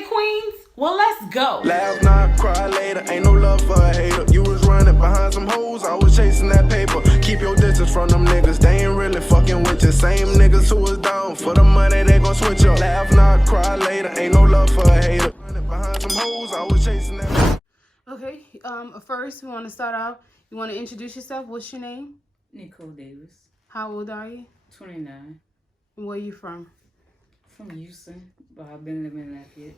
Okay, queens. Well, let's go. Laugh now, cry later. Ain't no love for a hater. You was running behind some hoes. I was chasing that paper. Keep your distance from them niggas. They ain't really fucking with you. Same niggas who was down for the money. They gon' switch up. Laugh now, cry later. Ain't no love for a hater. Running behind some hoes. I was chasing that. Okay. First we want to start off. You want to introduce yourself? What's your name? Nicole Davis. How old are you? 29. And where you from? From Houston, but I've been living in Lafayette.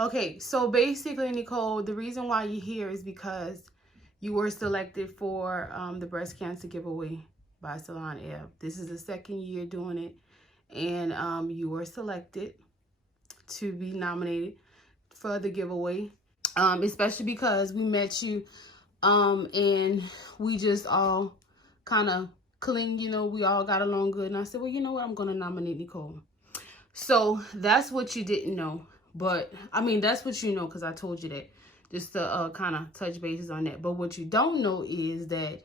Okay, so basically, Nicole, the reason why you're here is because you were selected for the breast cancer giveaway by SalonEb. This is the second year doing it, and you were selected to be nominated for the giveaway, especially because we met you, and we just all kind of cling, you know, we all got along good. And I said, well, you know what, I'm going to nominate Nicole. So that's what you didn't know. But, I mean, that's what you know because I told you that. Just to kind of touch bases on that. But what you don't know is that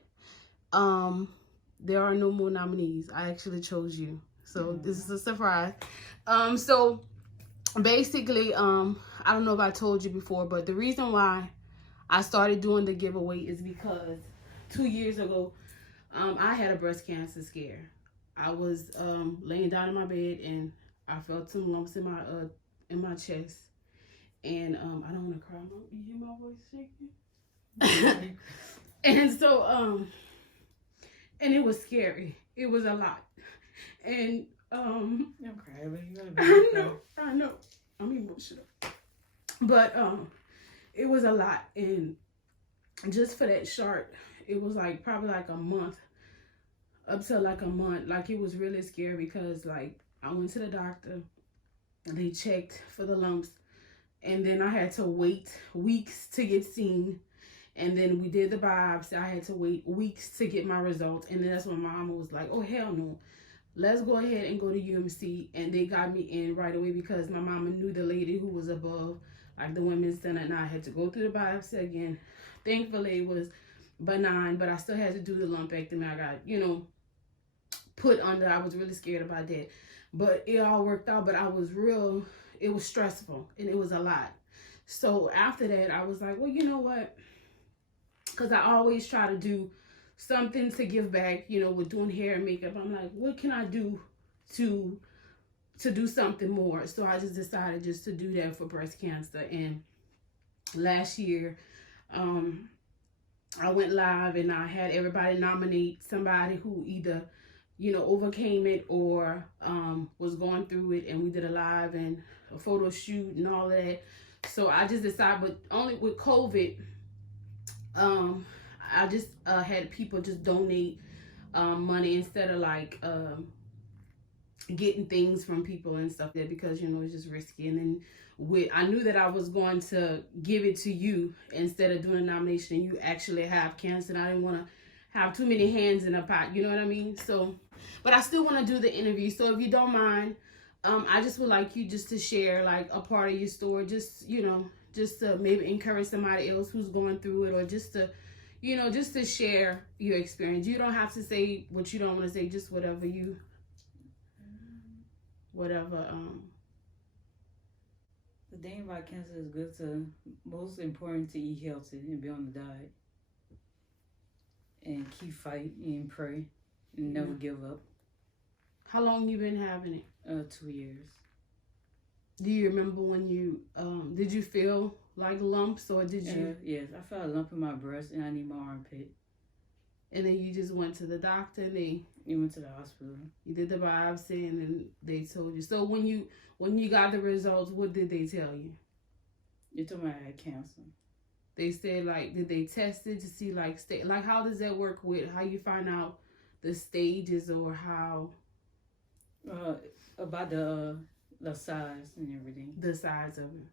there are no more nominees. I actually chose you. So this is a surprise. So basically, I don't know if I told you before, but the reason why I started doing the giveaway is because 2 years ago, I had a breast cancer scare. I was laying down in my bed and I felt some lumps in my chest, and I don't want to cry. You hear my voice shaking? And so and it was scary. It was a lot, and I'm crying, but you gotta be I know. I'm emotional, but it was a lot, and just for that short, it was like probably like a month, up to like a month. Like it was really scary because like I went to the doctor, they checked for the lumps, and then I had to wait weeks to get seen, and then we did the biopsy. I had to wait weeks to get my results, and then that's when my mama was like, oh hell no, let's go ahead and go to UMC, and they got me in right away because my mama knew the lady who was above, like the women's center, and I had to go through the biopsy again. Thankfully it was benign, but I still had to do the lumpectomy. I got, you know, put under. I was really scared about that, but it all worked out. But it was stressful and it was a lot. So after that, I was like, well, you know what, because I always try to do something to give back, you know, with doing hair and makeup. I'm like, what can I do to do something more? So I just decided just to do that for breast cancer. And last year I went live and I had everybody nominate somebody who either, you know, overcame it or was going through it, and we did a live and a photo shoot and all of that. So I just decided, but only with COVID, I just had people just donate money instead of like getting things from people and stuff there, because, you know, it's just risky. And then I knew that I was going to give it to you instead of doing a nomination and you actually have cancer, and I didn't want to have too many hands in a pot, you know what I mean? So, but I still want to do the interview. So if you don't mind, I just would like you just to share like a part of your story, just, you know, just to maybe encourage somebody else who's going through it, or just to, you know, just to share your experience. You don't have to say what you don't want to say, just whatever. The thing about cancer is most important to eat healthy and be on the diet. And keep fighting and pray and never give up. How long you been having it? 2 years. Do you remember when you, did you feel like lumps, or did you? Yes, I felt a lump in my breast and I need my armpit. And then you just went to the doctor and you went to the hospital. You did the biopsy and then they told you. So when you got the results, what did they tell you? They told me I had cancer. They said, like, did they test it to see, like, like, how does that work with how you find out the stages, or how? About the size and everything. The size of it.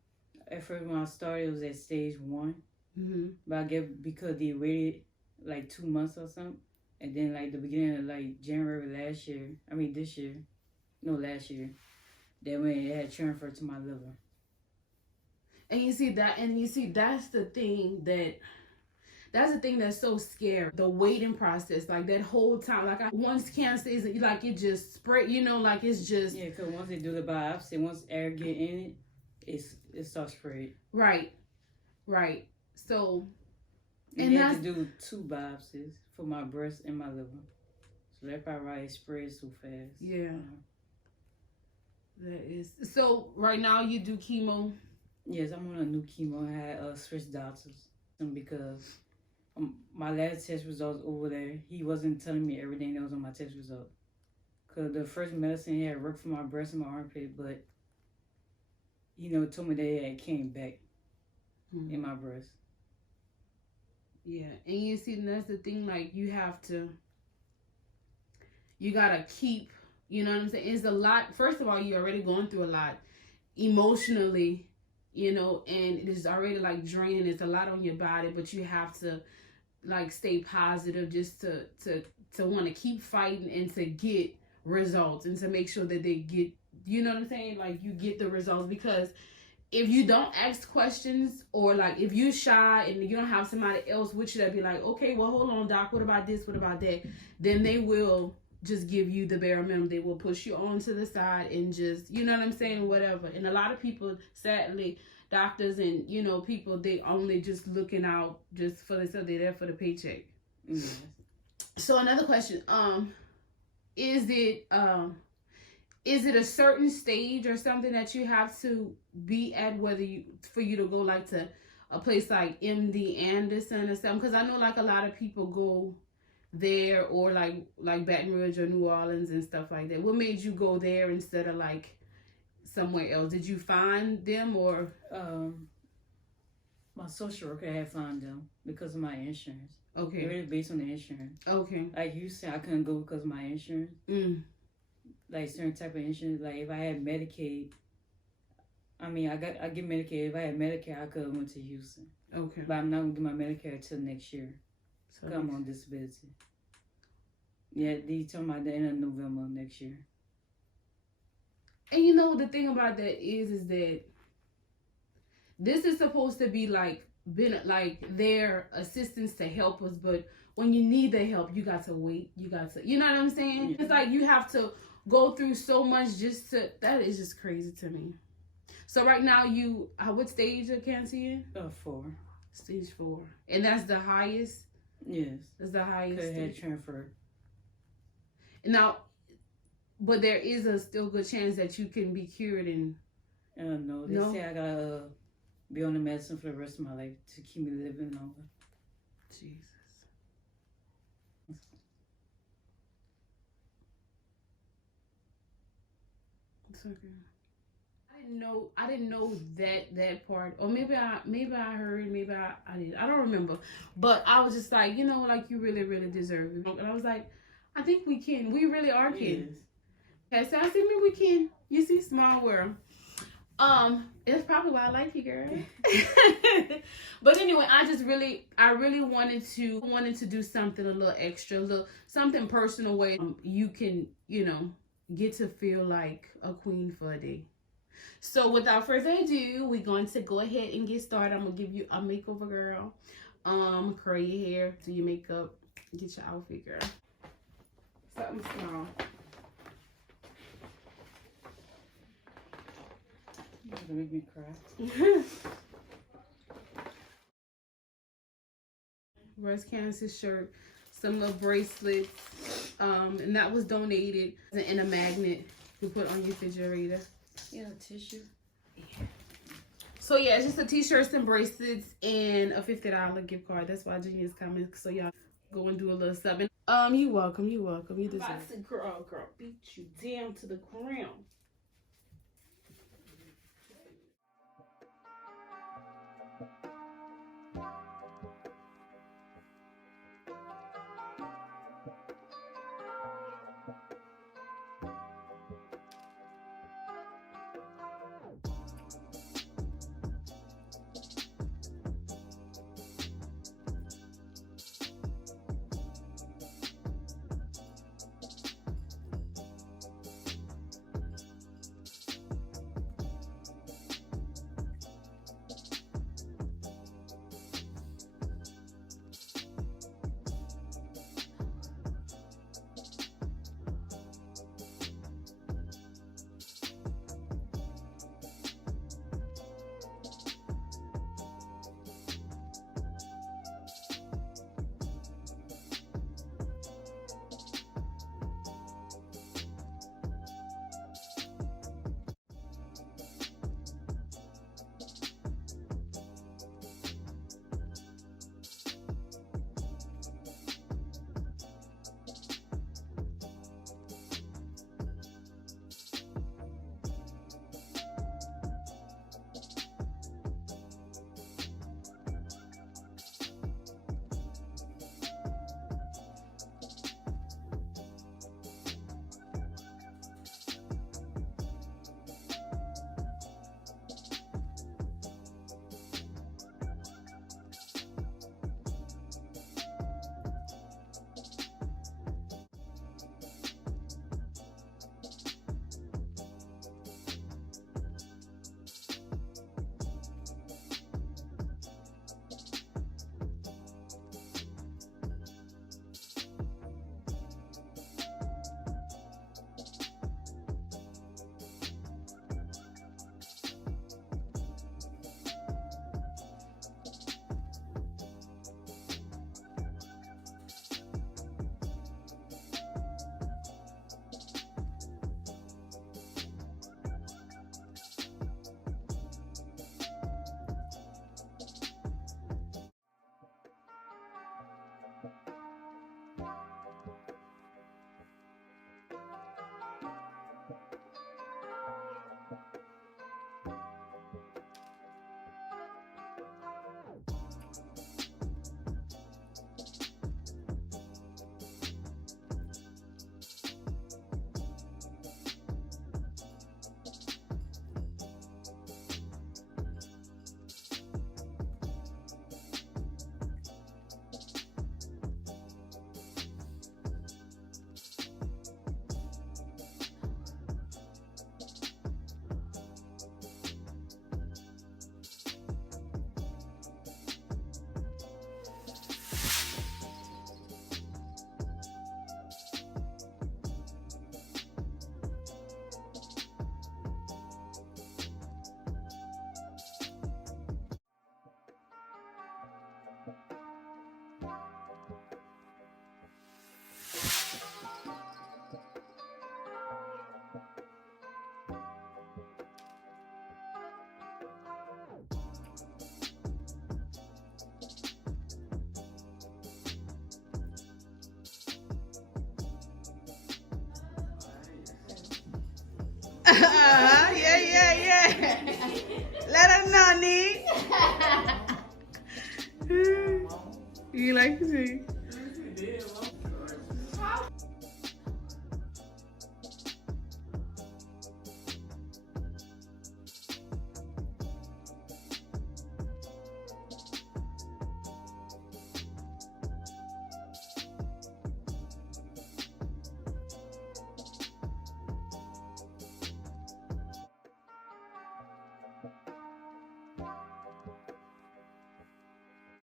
At first, when I started, it was at stage 1. Mm-hmm. But I guess because they waited like 2 months or something, and then like the beginning of like January last year, then when it had transferred to my liver. And you see that's the thing that's so scary. The waiting process, like that whole time, like once cancer isn't like it just spread, you know, like it's just. Yeah, because once they do the biopsy, once air get in it, it starts spread. Right. So, And and you have that's to do 2 biopsies for my breast and my liver. So that probably why it spreads so fast. yeah. That is so. Right now, you do chemo. Yes, I'm on a new chemo. I had switched doctors because my last test results over there, he wasn't telling me everything that was on my test result. Cause the first medicine he had worked for my breast and my armpit, but told me that it came back in my breast. Yeah, and you see, that's the thing. Like you gotta keep. You know what I'm saying? It's a lot. First of all, you're already going through a lot emotionally, and it is already like draining. It's a lot on your body, but you have to like stay positive, just to want to keep fighting and to get results and to make sure that they get, you know what I'm saying, like you get the results. Because if you don't ask questions, or like if you're shy and you don't have somebody else with you that be like, okay, well, hold on, doc, what about this, what about that, then they will just give you the bare minimum. They will push you on to the side and just, you know what I'm saying, whatever. And a lot of people, sadly, doctors and people, they only just looking out just for themselves. They're there for the paycheck. Yes. So another question, is it a certain stage or something that you have to be at, for you to go like to a place like MD Anderson or something? Because I know like a lot of people go there, or like Baton Rouge or New Orleans and stuff like that. What made you go there instead of like somewhere else? Did you find them, or my social worker had found them because of my insurance. okay, It really based on the insurance. Okay. Like you said, I couldn't go because of my insurance. Like certain type of insurance. Like if I had Medicaid, I get Medicaid. If I had Medicare, I could have went to Houston. Okay. But I'm not gonna get my Medicare till next year. So I'm on disability. Yeah, they told me at the end of November next year. And the thing about that is that this is supposed to be like their assistance to help us, but when you need the help, you got to wait. You know what I'm saying? Yeah. It's like you have to go through so much that is just crazy to me. So right now what stage of cancer you in? 4. Stage 4. And that's the highest? Yes. That's the highest. Could have transferred. Now, but there is a still good chance that you can be cured and... No, they say I gotta be on the medicine for the rest of my life to keep me living longer. Jesus. It's okay. I didn't know that part, or maybe I heard, maybe I didn't. I don't remember, but I was just like, like you really, really deserve it. And I was like, I think we can. We really are can. Yes. Okay, so I said, maybe we can. You see, small world. It's probably why I like you, girl. But anyway, I really wanted to do something a little extra, something personal way you can, get to feel like a queen for a day. So without further ado, we're going to go ahead and get started. I'm gonna give you a makeover, girl. Curl your hair, do your makeup, get your outfit, girl. Something small. You're gonna make me cry. Breast cancer shirt, some little bracelets, and that was donated, and a magnet to put on your refrigerator. Yeah, tissue. Yeah. So yeah, it's just a t-shirts and bracelets and a $50 gift card. That's why Junior's coming, so y'all go and do a little something. You welcome. You deserve it. Girl, beat you down to the ground. Yeah. Let her know, Nee. You like to see?